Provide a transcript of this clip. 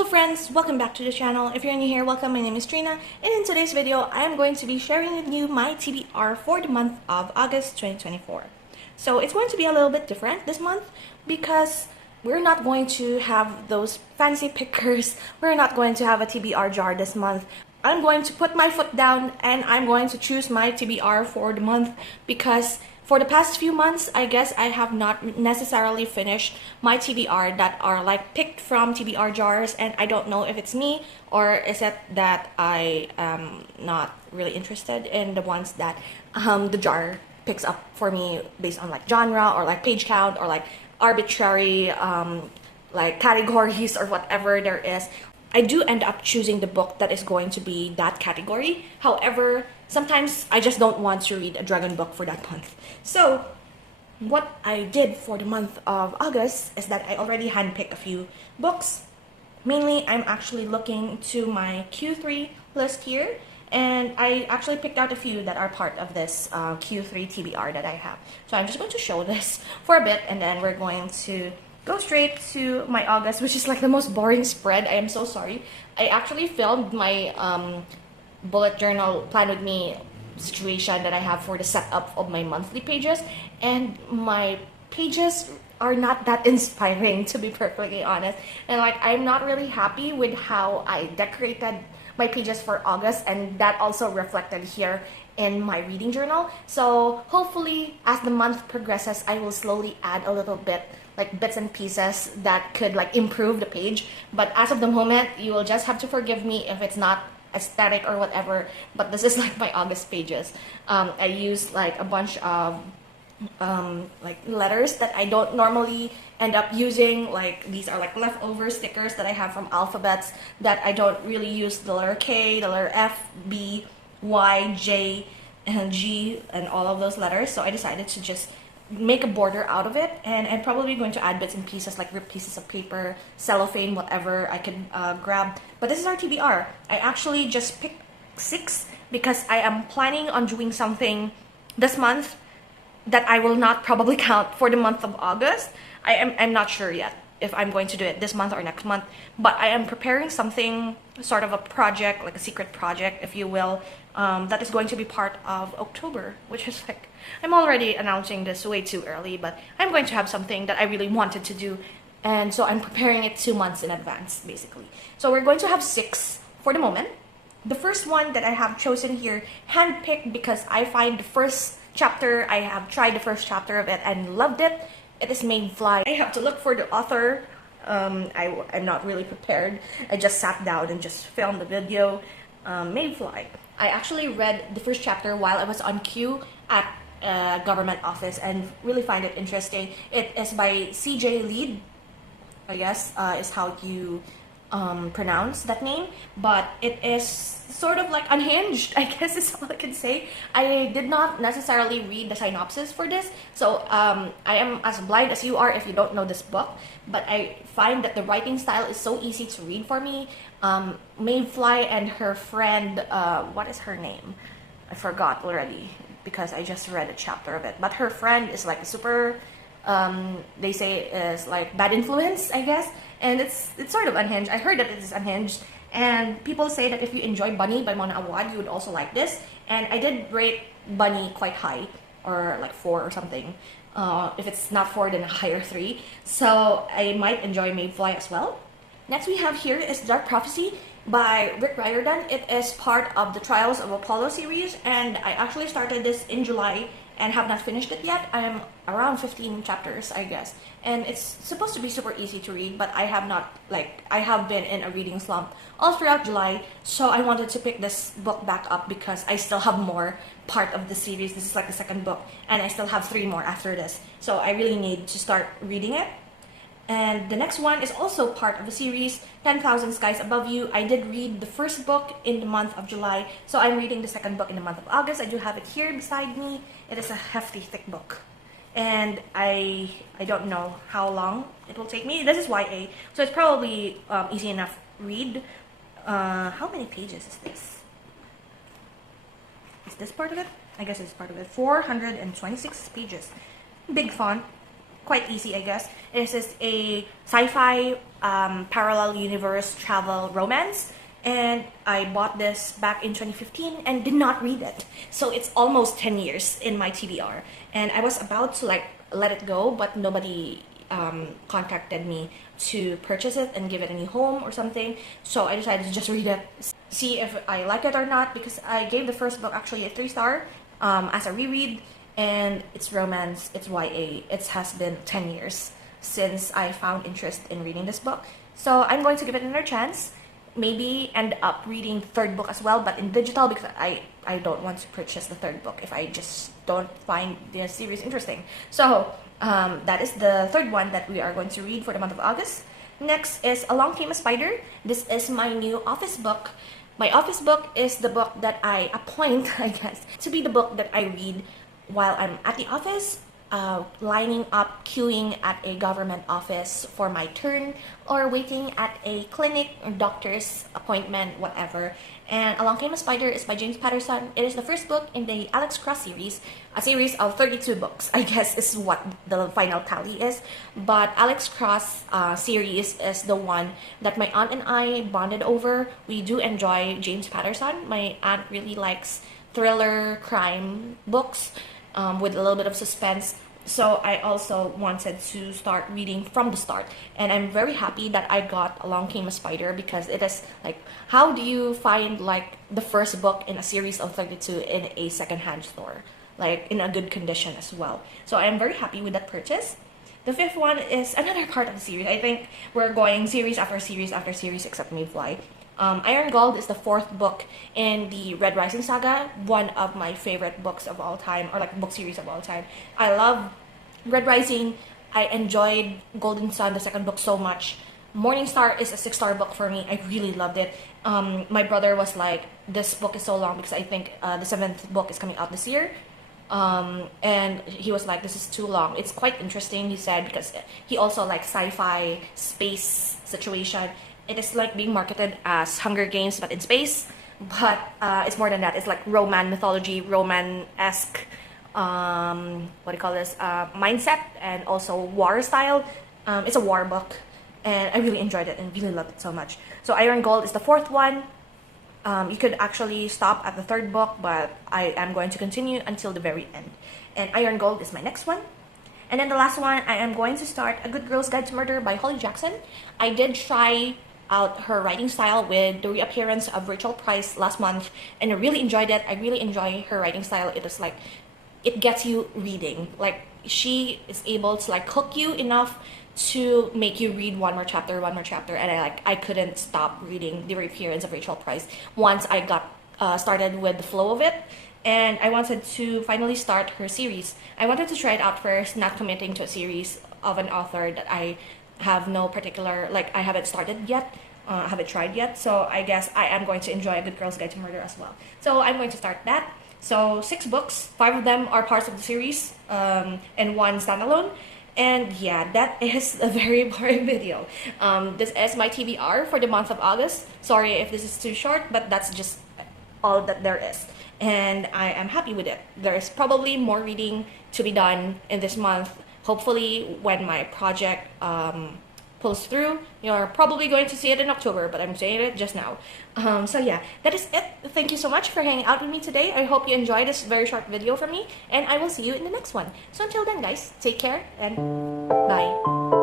Hello friends, welcome back to the channel. If you're new here, welcome. My name is Trina, and in today's video, I am going to be sharing with you my TBR for the month of August 2024. So it's going to be a little bit different this month because we're not going to have those fancy pickers. We're not going to have a TBR jar this month. I'm going to put my foot down and I'm going to choose my TBR for the month because for the past few months, I guess I have not necessarily finished my TBR that are like picked from TBR jars, and I don't know if it's me or is it that I am not really interested in the ones that the jar picks up for me based on like genre or like page count or like arbitrary like categories or whatever there is. I do end up choosing the book that is going to be that category. However, sometimes I just don't want to read a dragon book for that month. So what I did for the month of August is that I already handpicked a few books. Mainly, I'm actually looking to my Q3 list here, and I actually picked out a few that are part of this Q3 TBR that I have. So I'm just going to show this for a bit, and then we're going to go straight to my August, which is like the most boring spread. I am so sorry. I actually filmed my bullet journal plan with me situation that I have for the setup of my monthly pages, and my pages are not that inspiring, to be perfectly honest. And like, I'm not really happy with how I decorated my pages for August, and that also reflected here in my reading journal. So hopefully as the month progresses, I will slowly add a little bit, like bits and pieces that could like improve the page. But as of the moment, you will just have to forgive me if it's not aesthetic or whatever, but this is like my August pages. I used like a bunch of like letters that I don't normally end up using. Like these are like leftover stickers that I have from alphabets that I don't really use: the letter K, the letter F, B, Y, J, and G, and all of those letters. So I decided to just make a border out of it, and I'm probably going to add bits and pieces like ripped pieces of paper, cellophane, whatever I can grab. But this is our TBR. I actually just picked 6 because I am planning on doing something this month that I will not probably count for the month of August. I'm not sure yet if I'm going to do it this month or next month, but I am preparing something, sort of a project, like a secret project, if you will, that is going to be part of October, which is like, I'm already announcing this way too early, but I'm going to have something that I really wanted to do, and so I'm preparing it 2 months in advance, basically. So we're going to have 6 for the moment. The first one that I have chosen here, handpicked, because I find the first chapter, I have tried the first chapter of it and loved it. It is Mayfly. I have to look for the author. I'm not really prepared. I just sat down and just filmed the video. Mayfly. I actually read the first chapter while I was on queue at a government office and really find it interesting. It is by CJ Lead, I guess is how you pronounce that name, but it is sort of like unhinged, I guess is all I can say. I did not necessarily read the synopsis for this, so I am as blind as you are if you don't know this book, but I find that the writing style is so easy to read for me. Mayfly and her friend, what is her name? I forgot already because I just read a chapter of it, but her friend is like a super, they say is like bad influence, I guess, and it's sort of unhinged. I heard that it is unhinged, and people say that if you enjoy Bunny by Mona Awad, you would also like this, and I did rate Bunny quite high, or like 4 or something. If it's not 4, then a higher 3, so I might enjoy Mayfly as well. Next we have here is Dark Prophecy by Rick Riordan. It is part of the Trials of Apollo series, and I actually started this in July and have not finished it yet. I am around 15 chapters, I guess, and it's supposed to be super easy to read, but I have not, like, I have been in a reading slump all throughout July, so I wanted to pick this book back up because I still have more part of the series. This is like the second book, and I still have 3 more after this, so I really need to start reading it. And the next one is also part of the series, 10,000 Skies Above You. I did read the first book in the month of July, so I'm reading the second book in the month of August. I do have it here beside me. It is a hefty, thick book. And I don't know how long it will take me. This is YA, so it's probably easy enough read. How many pages is this? Is this part of it? I guess it's part of it. 426 pages. Big font. quite easy, I guess. This is a sci-fi parallel universe travel romance. And I bought this back in 2015 and did not read it. So it's almost 10 years in my TBR. And I was about to like let it go, but nobody contacted me to purchase it and give it a new home or something. So I decided to just read it, see if I like it or not, because I gave the first book actually a 3-star as a reread. And it's romance, it's YA. It has been 10 years since I found interest in reading this book. So I'm going to give it another chance. Maybe end up reading the third book as well, but in digital, because I don't want to purchase the third book if I just don't find the series interesting. So that is the third one that we are going to read for the month of August. Next is Along Came a Spider. This is my new office book. My office book is the book that I appoint, I guess, to be the book that I read while I'm at the office, lining up, queuing at a government office for my turn, or waiting at a clinic or doctor's appointment, whatever. And Along Came a Spider is by James Patterson. It is the first book in the Alex Cross series, a series of 32 books, I guess is what the final tally is. But Alex Cross series is the one that my aunt and I bonded over. We do enjoy James Patterson. My aunt really likes thriller crime books with a little bit of suspense. So I also wanted to start reading from the start, and I'm very happy that I got Along Came a Spider, because it is like, how do you find like the first book in a series of 32 in a secondhand store, like in a good condition as well? So I'm very happy with that purchase. The fifth one is another part of the series. I think we're going series after series after series except Mayfly. Iron Gold is the fourth book in the Red Rising saga, one of my favorite books of all time, or like book series of all time. I love Red Rising. I enjoyed Golden Sun, the second book, so much. Morning Star is a 6-star book for me. I really loved it. My brother was like, this book is so long, because I think the 7th book is coming out this year. And he was like, this is too long. It's quite interesting, he said, because he also likes sci-fi space situation. It is like being marketed as Hunger Games but in space, but it's more than that. It's like Roman mythology, Roman-esque what do you call this, mindset, and also war style. It's a war book, and I really enjoyed it and really loved it so much. So Iron Gold is the fourth one. You could actually stop at the third book, but I am going to continue until the very end. And Iron Gold is my next one. And then the last one, I am going to start A Good Girl's Guide to Murder by Holly Jackson. I did try out her writing style with the reappearance of Rachel Price last month, and I really enjoyed it. I really enjoy her writing style. It is like, it gets you reading. Like, she is able to like hook you enough to make you read one more chapter, and I couldn't stop reading the reappearance of Rachel Price once I got started with the flow of it. And I wanted to finally start her series. I wanted to try it out first, not committing to a series of an author that I have no particular, like, I haven't started yet, haven't tried yet. So I guess I am going to enjoy A Good Girl's Guide to Murder as well. So I'm going to start that. So 6 books, 5 of them are parts of the series, and 1 standalone. And yeah, that is a very boring video. This is my TBR for the month of August. Sorry if this is too short, but that's just all that there is. And I am happy with it. There's probably more reading to be done in this month. Hopefully, when my project pulls through, you're probably going to see it in October, but I'm saying it just now. So yeah, that is it. Thank you so much for hanging out with me today. I hope you enjoyed this very short video from me, and I will see you in the next one. So until then, guys, take care and bye.